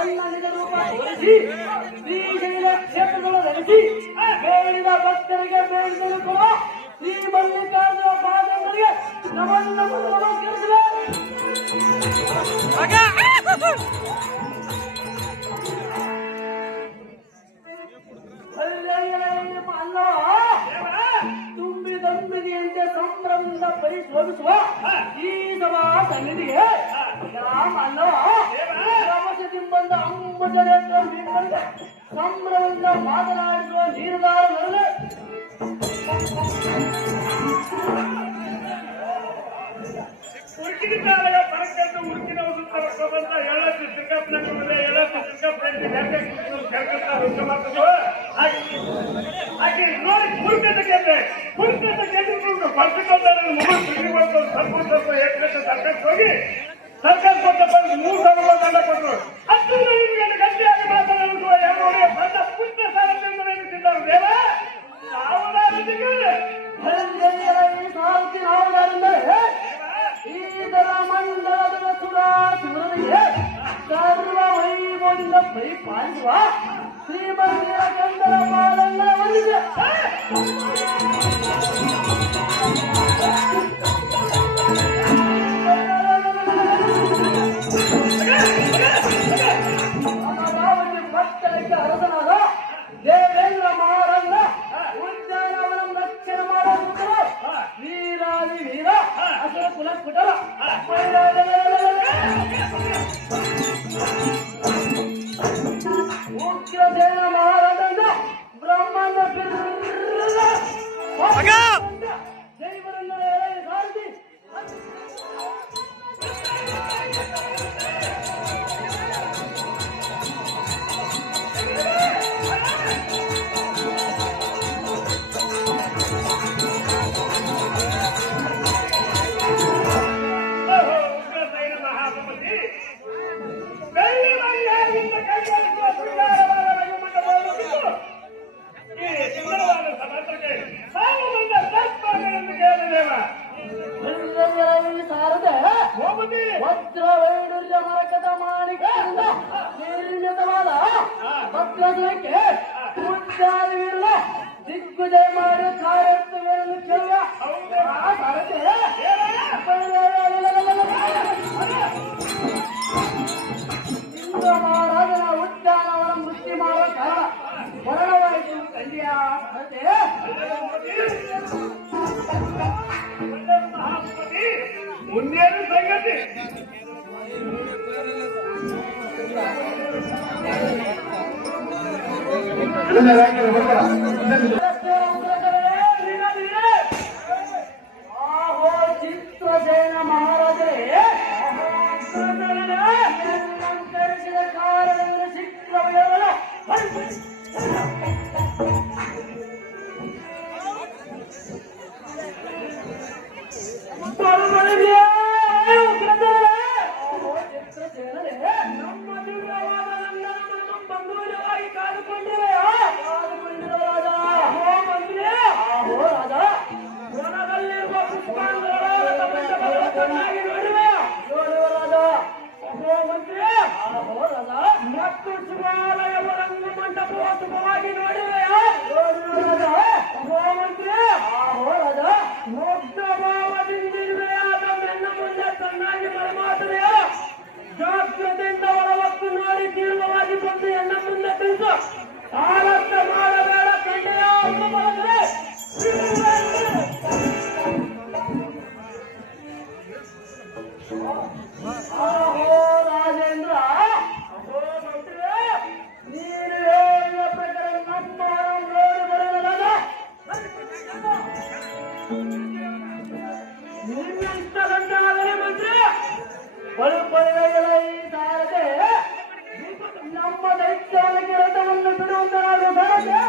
ತನ್ನ ನಿಜ ರೂಪ ತೋರಿಸಿ ಶ್ರೀಶೈಲ ಕ್ಷೇತ್ರಗಳು ಧರಿಸಿ ಬೇಡಿದ ಭಕ್ತರಿಗೆ ಬೇಡಿದರು ಕೊಡುವ ಶ್ರೀ ಮಲ್ಲಿಕಾರ್ಜುನ ಪಾದಗಳಿಗೆ ನಮಸ್ಕರಿಸಿದೆ. ತುಂಬಿ ದಂಬಿನಿಯಂತೆ ಸಂಭ್ರಮದಿಂದ ಪರಿಶೋಧಿಸುವ ಈ ಸಭಾ ಸನ್ನಿಧಿಗೆ ರಮಸದಿಂಬಂದ ಅಂಬುಜನೇತ್ರ ಮೀನುಗಳಿಗೆ ಸಂಭ್ರಮದಿಂದ ಮಾತನಾಡಿಸುವ ನೀರುದಾರ ನರಲೆ ಉರುಕಿನ ಕಾಲದ ಪರಕನ್ನು ಉರುಕಿನ ಬಂದ ಹೇಳಕ್ಕೆ ಸಿಂಗಾಪುರ ಹೇಳಕ್ಕೆ ಸಿಂಗಾಪುರ ಹಾಗೆ ನೋಡಿ ಕುರುಕತೆ ಗೆದ್ದು ಬರ್ತಿಕೊಂಡು ಸ್ವಲ್ಪ ಸರ್ಕಸ್ ಹೋಗಿ ಸರ್ಕಾರ ಕೊಟ್ಟ ಬಂದು 3 ಸಾವಿರ ದಂಡ ಕೊಟ್ಟರು. ಹತ್ತು ಗಂಟೆಯಾಗಿ ಮಾತನಾಡುವ ಯಾರು ಬಂದ ಪುಣ್ಯ ಸಾರಥ್ಯ ಎನ್ನುತ್ತಿದ್ದಾರೆ. ದೇವ ಈತರ ಮಂಡಲದ ಸುರಾಸುರನಿಗೆ ಸರ್ವ ವೈಭವದಿಂದ ಪರಿಪಾಲಿಸುವ ಶ್ರೀಮಂದಿರ ಗಂಧರ ಮಾಲಂಗಳ ಬಂದಿದೆ. ಭಕ್ತರಿಗೆ ಅರಸನಾದ ದೇವೇಂದ್ರ ಮಹಾರಾಜ ಉದ್ಯಾನವನ ರಕ್ಷಣೆ ಮಾಡುವ ವೀರಾದಿ ವೀರ ಅಸುರ ಕುಲ ಕುಟರ ಉಗ್ರಸೇನ ಮಹಾರಾಜ ಬ್ರಹ್ಮಾಂಡ ಜೈವರಂಗನ ಸಾರಥಿ ವಜ್ರ ವೈಡೂರ್ಯ ಮರಕದ ಮಾಣಿಕದಿಂದ ನಿರ್ಮಿತವಾದ ಭದ್ರಕ್ಕೆ ಉದ್ಯಾನವೀರನ ದಿಗ್ವಿಜಯ ಮಾಡಿ ಕಾರ್ಯತ್ವಗಳನ್ನು ಕೇಳುವ ಇಂದ್ರ ಮಹಾರಾಜನ ಉದ್ಯಾನವನ ಮುಕ್ತಿ ಮಾಡುವ ಕಾರಣ ಮರಣವಾಯಿತು. ಕಲ್ಯಾಣ ಮುಂದೇನು ಸಂಗತಿ ಆಹೋ ಚಿತ್ರಸೇನ ಮಹಾರಾಜರೇ, ಅಲಂಕರಿಸಿದ ಕಾರಣದಿಂದ ಶೀಘ್ರವೇ ನಮ್ಮ ದಿವ್ಯವಾದ ಲಂಡನವನ್ನು ಬಂಧುವಾಗಿ ಕಾದುಕೊಂಡಿವೆಯಾ? ಕಾದುಕೊಂಡಿರುವ ರಾಜ ಮಂತ್ರಿ ಆಹೋ ರಾಜ ವನದಲ್ಲಿರುವ ಪುಷ್ಪಾಂಗಗಳ ಚೆನ್ನಾಗಿ ನೋಡುವೆಯಾ? ನೋಡುವ ರಾಜ ಅಹೋ ಮಂತ್ರಿ ಆಹೋ ರಾಜ ಮತ್ತು ಶಿವಾಲಯವ ರಂಗ ಮಂಟಪವ ಸುಖವಾಗಿ ನೋಡುವೆಯಾ? ನೋಡುವ ರಾಜ ಅಹೋ ಮಂತ್ರಿ ಆಹೋ ರಾಜ ಮುಗ್ಧ ಭಾವದಿಂದಿರುವೆಯಾದ ನನ್ನ ಮುಂದೆ ಚೆನ್ನಾಗಿ ಬರಮಾಡುವೆಯಾ? ಜಾಗ್ರತೆಯಿಂದ ಹೊರವತ್ತು ನೋಡಿ ತೀವ್ರವಾಗಿ ಬಂದು ಎನ್ನ ಮುಂದೆ ತಿಳಿಸು. ಆಲಸ್ಯ ಮಾಡಬೇಡ ಕಂಡೆಯ ಬರದ್ರೆ ಅಹೋ ರಾಜೇಂದ್ರ ಅಹೋ ಮಂತ್ರಿ ನೀನು ಹೇಳಿದ ಪ್ರಕಾರ ನಮ್ಮ ನೋಡಿ ಬರಲ್ಲ ನಿಮ್ಮ ಇಷ್ಟದಂತಾದರೆ ಮಂತ್ರಿ ಬಳುಪಡೆಗಳ ಈ ಸಾರದೆ ನಮ್ಮ ದೈತ್ಯಾನಿಗೆ ರಥವನ್ನು ಬಿಡುವುದರಾಗ ಬರದೆ